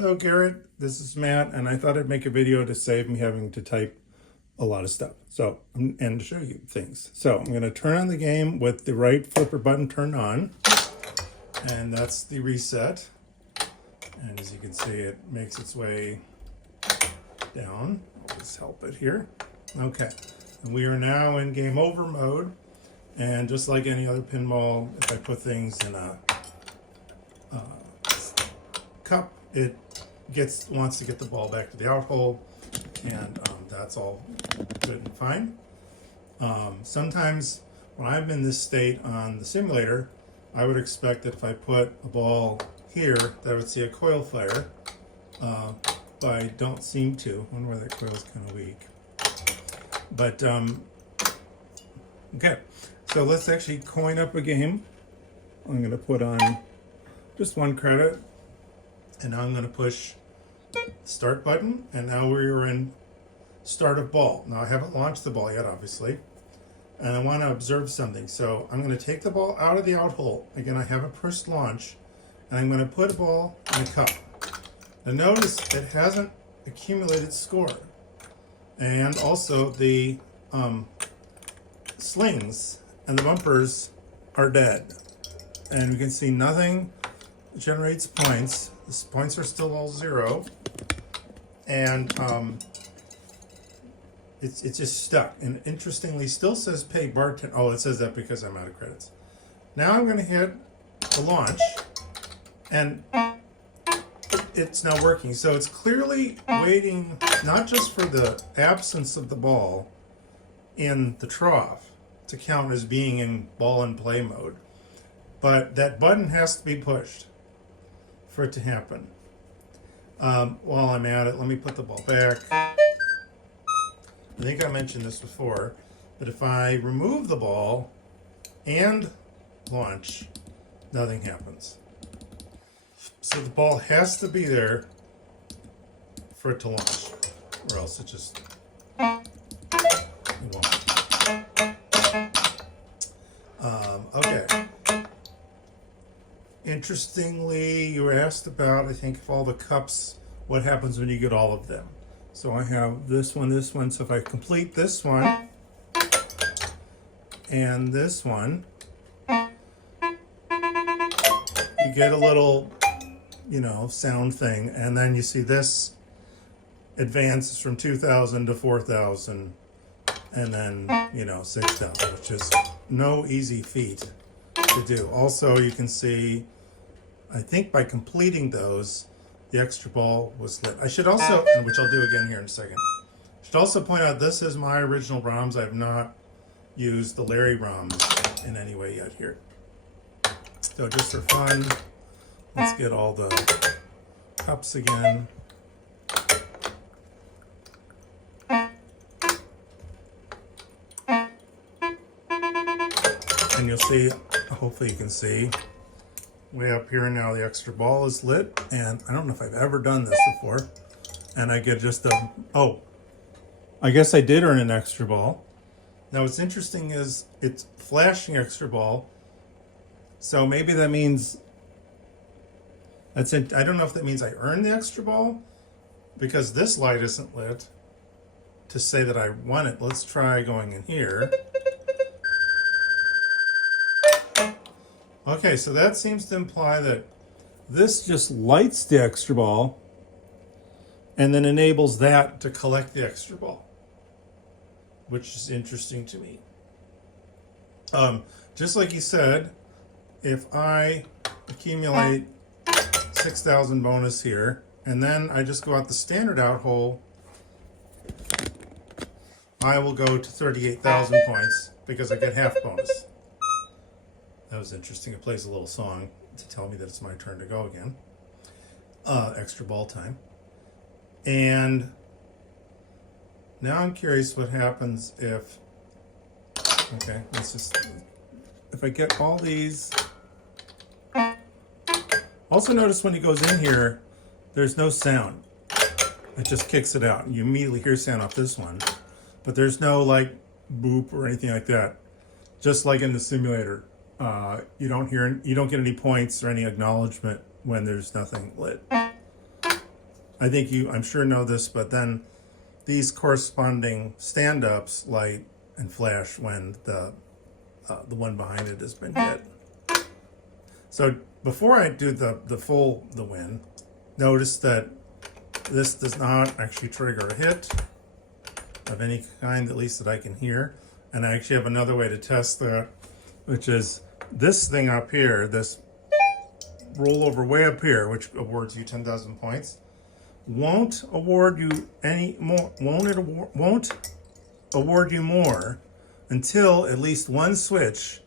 Hello, Garrett. This is Matt, and I thought I'd make a video to save me having to type a lot of stuff. And to show you things. So I'm going to turn on the game with the right flipper button turned on, and that's the reset. And as you can see, it makes its way down. I'll just help it here. Okay, and we are now in game over mode. And just like any other pinball, if I put things in a cup, it wants to get the ball back to the out hole, and that's all good and fine. Sometimes when I'm in this state on the simulator, I would expect that if I put a ball here, that I would see a coil fire, but I don't seem to. I wonder why that coil is kind of weak. But okay, so let's actually coin up a game. I'm going to put on just one credit, and now I'm going to push the start button, and now we're in start of ball. Now I haven't launched the ball yet, obviously, and I want to observe something. So I'm going to take the ball out of the out hole. Again, I haven't pushed launch, and I'm going to put a ball in a cup. Now notice it hasn't accumulated score, and also the slings and the bumpers are dead, and you can see nothing generates points. The points are still all zero, and it's just stuck. And interestingly, still says pay bartender. Oh, it says that because I'm out of credits. Now I'm going to hit the launch, and it's now working. So it's clearly waiting not just for the absence of the ball in the trough to count as being in ball and play mode, but that button has to be pushed for it to happen. While I'm at it, let me put the ball back. I think I mentioned this before, but if I remove the ball and launch, nothing happens. So the ball has to be there for it to launch, or else it just it won't. Okay. Interestingly, you were asked about, I think, if all the cups, what happens when you get all of them. So I have this one, so if I complete this one and this one, you get a little, sound thing, and then you see this advances from 2,000 to 4,000, and then, 6,000, which is no easy feat to do. Also, you can see, I think by completing those, the extra ball was lit. I should also, which I'll do again here in a second, should also point out this is my original ROMs. I have not used the Larry ROMs in any way yet here. So just for fun, let's get all the cups again. And you'll see, hopefully you can see, way up here now the extra ball is lit, and I don't know if I've ever done this before, and I get just a, oh, I guess I did earn an extra ball. Now what's interesting is it's flashing extra ball, so maybe that means, that's it. I don't know if that means I earned the extra ball, because this light isn't lit to say that I won it. Let's try going in here. Okay, so that seems to imply that this just lights the extra ball and then enables that to collect the extra ball, which is interesting to me. Just like you said, if I accumulate 6,000 bonus here, and then I just go out the standard out hole, I will go to 38,000 points because I get half bonus. That was interesting. It plays a little song to tell me that it's my turn to go again. Extra ball time. And now I'm curious what happens if, okay, let's just, if I get all these. Also notice when he goes in here, there's no sound. It just kicks it out. You immediately hear sound off this one, but there's no like boop or anything like that. Just like in the simulator. You don't get any points or any acknowledgement when there's nothing lit. I think I'm sure know this, but then these corresponding stand-ups light and flash when the one behind it has been hit. So before I do the win, notice that this does not actually trigger a hit of any kind, at least that I can hear. And I actually have another way to test that, which is this thing up here, this rollover way up here, which awards you 10,000 points, won't award you any more, won't award you more until at least one switch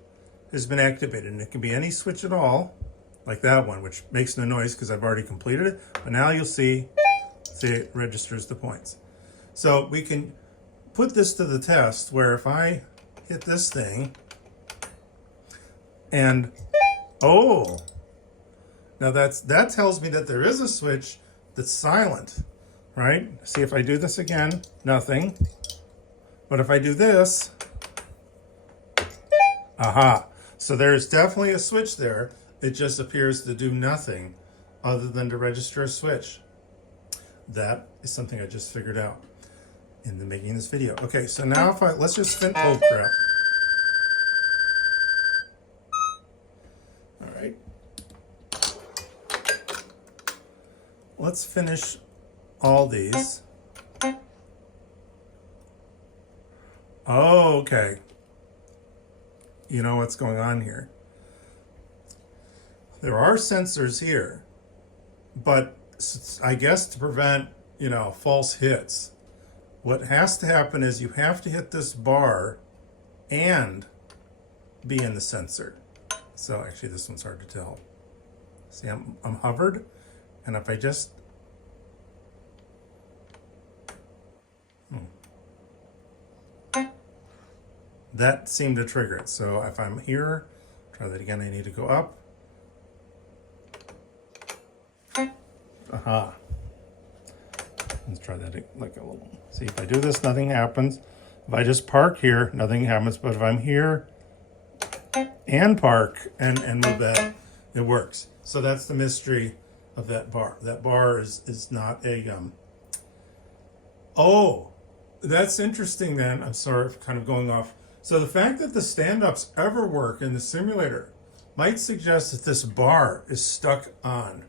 has been activated. And it can be any switch at all, like that one, which makes no noise because I've already completed it. But now you'll see it registers the points. So we can put this to the test where if I hit this thing and, oh, now that tells me that there is a switch that's silent, right? See, if I do this again, nothing. But if I do this, aha. So there's definitely a switch there. It just appears to do nothing other than to register a switch. That is something I just figured out in the making of this video. Okay, so now let's just oh crap. All right. Let's finish all these. Oh, okay. You know what's going on here. There are sensors here, but I guess to prevent, false hits, what has to happen is you have to hit this bar and be in the sensor. So actually this one's hard to tell. See, I'm hovered, and if I just that seemed to trigger it. So if I'm here, try that again, I need to go up. Aha. Let's try that like a little. See, if I do this, nothing happens. If I just park here, nothing happens. But if I'm here and park and move that, it works. So that's the mystery of that bar. That bar is not a oh, that's interesting then. I'm sorry for kind of going off. So the fact that the stand-ups ever work in the simulator might suggest that this bar is stuck on.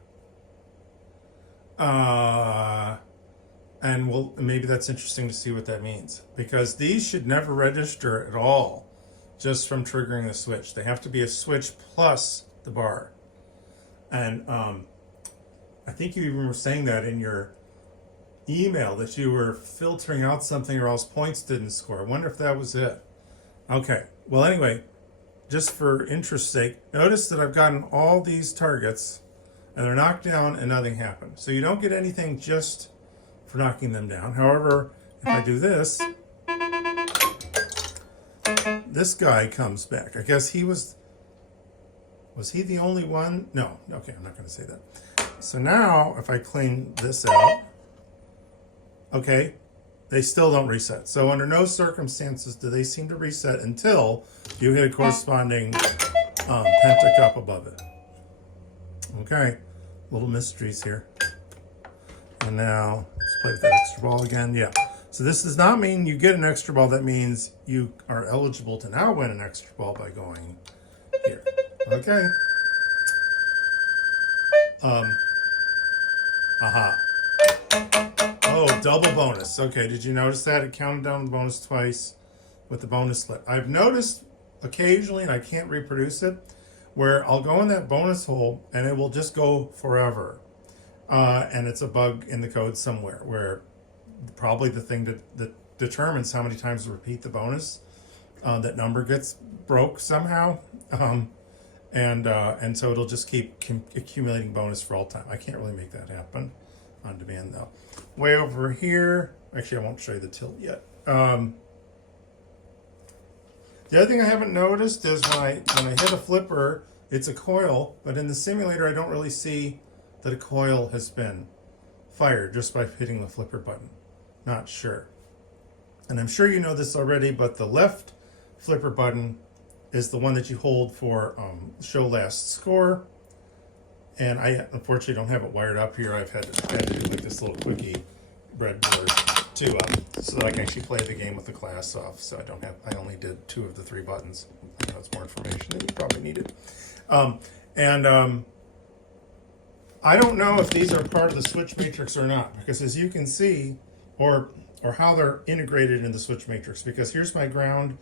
And maybe that's interesting to see what that means, because these should never register at all just from triggering the switch. They have to be a switch plus the bar. And I think you even were saying that in your email, that you were filtering out something or else points didn't score. I wonder if that was it. Okay, well anyway, just for interest's sake, notice that I've gotten all these targets and they're knocked down and nothing happened. So you don't get anything just for knocking them down. However, if I do this, this guy comes back. I guess was he the only one? No, okay, I'm not gonna say that. So now, if I clean this out, okay, they still don't reset. So under no circumstances do they seem to reset until you hit a corresponding pentacup above it. Okay, little mysteries here. And now let's play with that extra ball again. Yeah. So this does not mean you get an extra ball. That means you are eligible to now win an extra ball by going here. Okay. Aha. Oh, double bonus. Okay, did you notice that? It counted down the bonus twice with the bonus slip. I've noticed occasionally, and I can't reproduce it, where I'll go in that bonus hole and it will just go forever. And it's a bug in the code somewhere where probably the thing that determines how many times to repeat the bonus, that number gets broke somehow. And so it'll just keep accumulating bonus for all time. I can't really make that happen on demand though. Way over here, actually I won't show you the tilt yet. The other thing I haven't noticed is when I hit a flipper, it's a coil, but in the simulator I don't really see that a coil has been fired just by hitting the flipper button. Not sure. And I'm sure you know this already, but the left flipper button is the one that you hold for show last score. And I unfortunately don't have it wired up here. I've had to do like this little quickie breadboard so that I can actually play the game with the glass off. So I only did 2 of the 3 buttons. I know it's more information than you probably needed. I don't know if these are part of the switch matrix or not, because as you can see, or how they're integrated in the switch matrix, because here's my ground,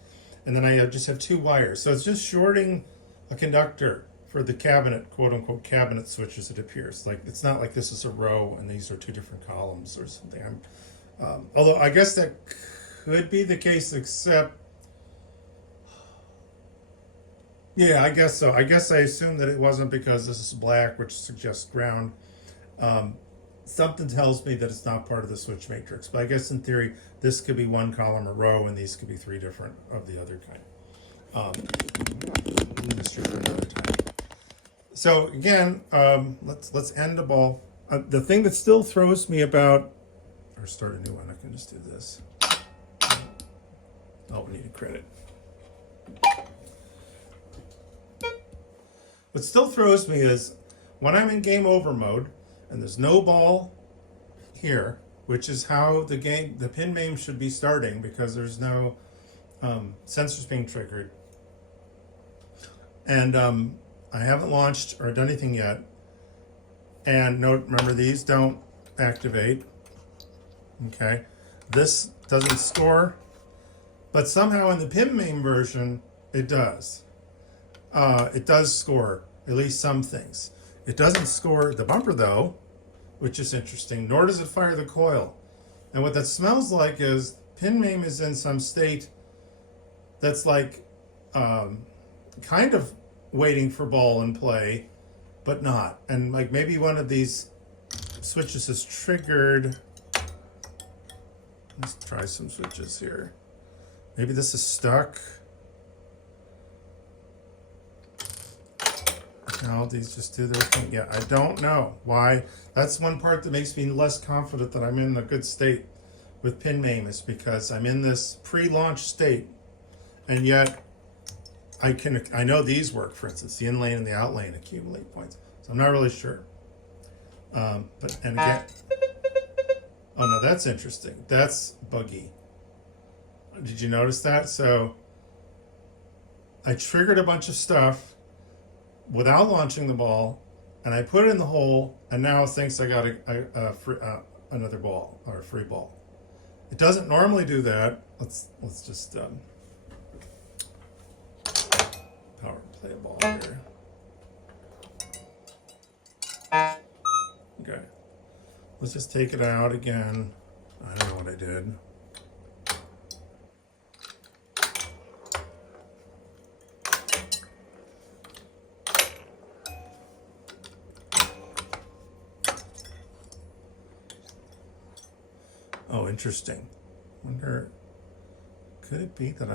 and then I just have 2 wires. So it's just shorting a conductor for the cabinet, quote unquote, cabinet switches, it appears. Like, it's not like this is a row and these are 2 different columns or something. Although I guess that could be the case, except, yeah, I guess so. I guess I assumed that it wasn't because this is black, which suggests ground. Something tells me that it's not part of the switch matrix, but I guess in theory, this could be 1 column or row, and these could be 3 different of the other kind. Mystery for another time. So again, let's end the ball. The thing that still throws me about, or start a new one. I can just do this. Oh, we need a credit. What still throws me is when I'm in game over mode and there's no ball here, which is how the pin name should be starting, because there's no sensors being triggered. And I haven't launched or done anything yet. And note, remember, these don't activate. Okay, this doesn't score, but somehow in the pin name version it does. It does score at least some things. It doesn't score the bumper though, which is interesting, nor does it fire the coil. And what that smells like is pin name is in some state that's like kind of waiting for ball and play, but not. And like maybe one of these switches is triggered. Let's try some switches here. Maybe this is stuck. No, these just do their thing. Yeah, I don't know why. That's one part that makes me less confident that I'm in a good state with pin name, is because I'm in this pre-launch state, and yet I know these work, for instance, the in lane and the out lane accumulate points. So I'm not really sure. And again, oh no, that's interesting. That's buggy. Did you notice that? So I triggered a bunch of stuff without launching the ball, and I put it in the hole, and now it thinks I got another ball, or a free ball. It doesn't normally do that. Let's just power play a ball here. Okay, let's just take it out again. I don't know what I did. Oh, interesting. Wonder, could it be that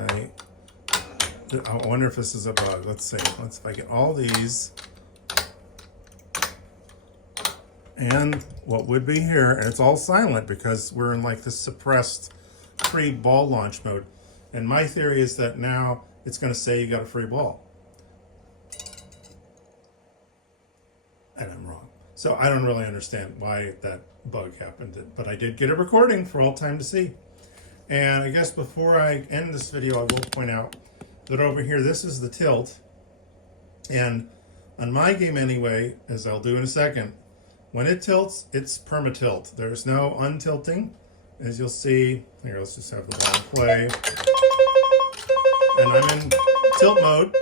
I wonder if this is a bug. Let's see. If I get all these, and what would be here, and it's all silent because we're in like this suppressed pre-ball launch mode. And my theory is that now it's going to say you got a free ball. And I'm wrong. So I don't really understand why that bug happened, but I did get a recording for all time to see. And I guess before I end this video, I will point out that over here, this is the tilt. And on my game anyway, as I'll do in a second, when it tilts, it's perma-tilt. There's no untilting. As you'll see, here, let's just have the ball play. And I'm in tilt mode,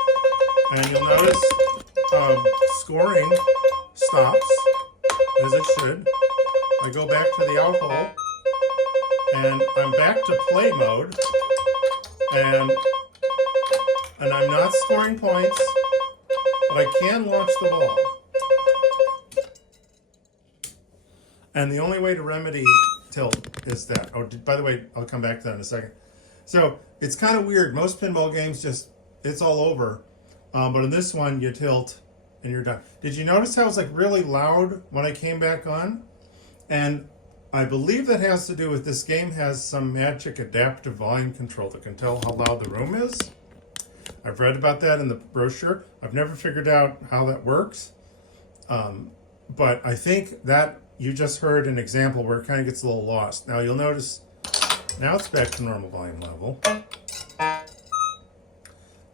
and you'll notice scoring stops, as it should. I go back to the out hole, and I'm back to play mode, and I'm not scoring points, but I can launch the ball. And the only way to remedy tilt is that. Oh, by the way, I'll come back to that in a second. So it's kind of weird. Most pinball games just, it's all over. But in this one, you tilt and you're done. Did you notice how it was like really loud when I came back on? And I believe that has to do with this game has some magic adaptive volume control that can tell how loud the room is. I've read about that in the brochure. I've never figured out how that works. But I think that you just heard an example where it kind of gets a little lost. Now you'll notice, now it's back to normal volume level.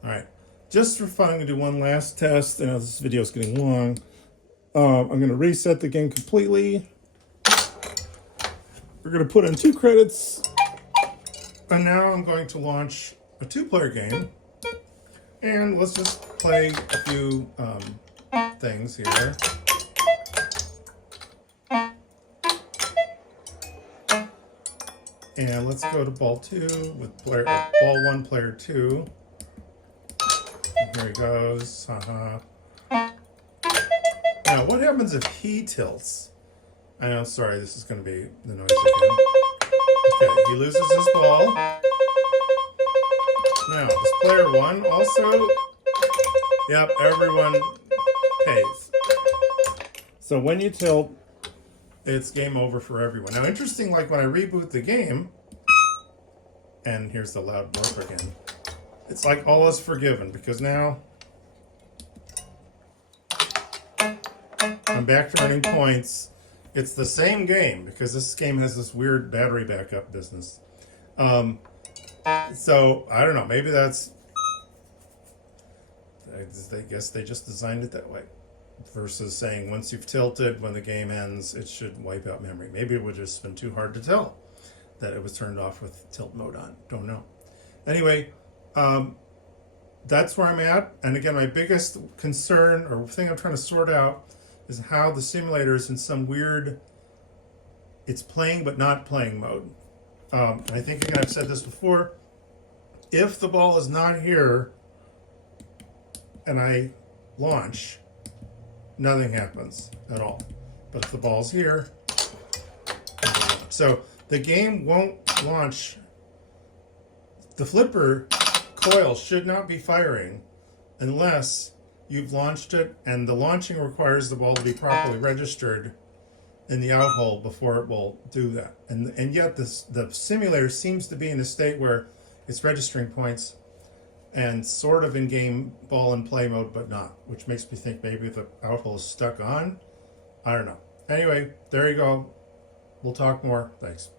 All right, just for fun, I'm gonna do one last test. I know this video is getting long. I'm gonna reset the game completely. We're gonna put in 2 credits. And now I'm going to launch a 2-player game. And let's just play a few things here. And let's go to ball 2 with ball 1, player 2. And here he goes. Now, what happens if he tilts? I know, sorry, this is going to be the noise again. Okay, he loses his ball. Now, is player 1 also? Yep, everyone pays. So when you tilt, it's game over for everyone. Now, interesting, like when I reboot the game, and here's the loud blurb again, it's like all is forgiven, because now I'm back to earning points. It's the same game, because this game has this weird battery backup business. So, I don't know, maybe that's, I guess they just designed it that way. Versus saying once you've tilted, when the game ends, it should wipe out memory. Maybe it would just been too hard to tell that it was turned off with tilt mode on. Don't know. Anyway, that's where I'm at. And again, my biggest concern or thing I'm trying to sort out is how the simulator is in some weird, it's playing but not playing mode. I think, again, I've said this before, if the ball is not here and I launch, nothing happens at all. But if the ball's here, so the game won't launch. The flipper coil should not be firing unless you've launched it, and the launching requires the ball to be properly registered in the out hole before it will do that. And yet the simulator seems to be in a state where it's registering points and sort of in game ball and play mode, but not, which makes me think maybe the out hole is stuck on. I don't know. Anyway, there you go. We'll talk more. Thanks.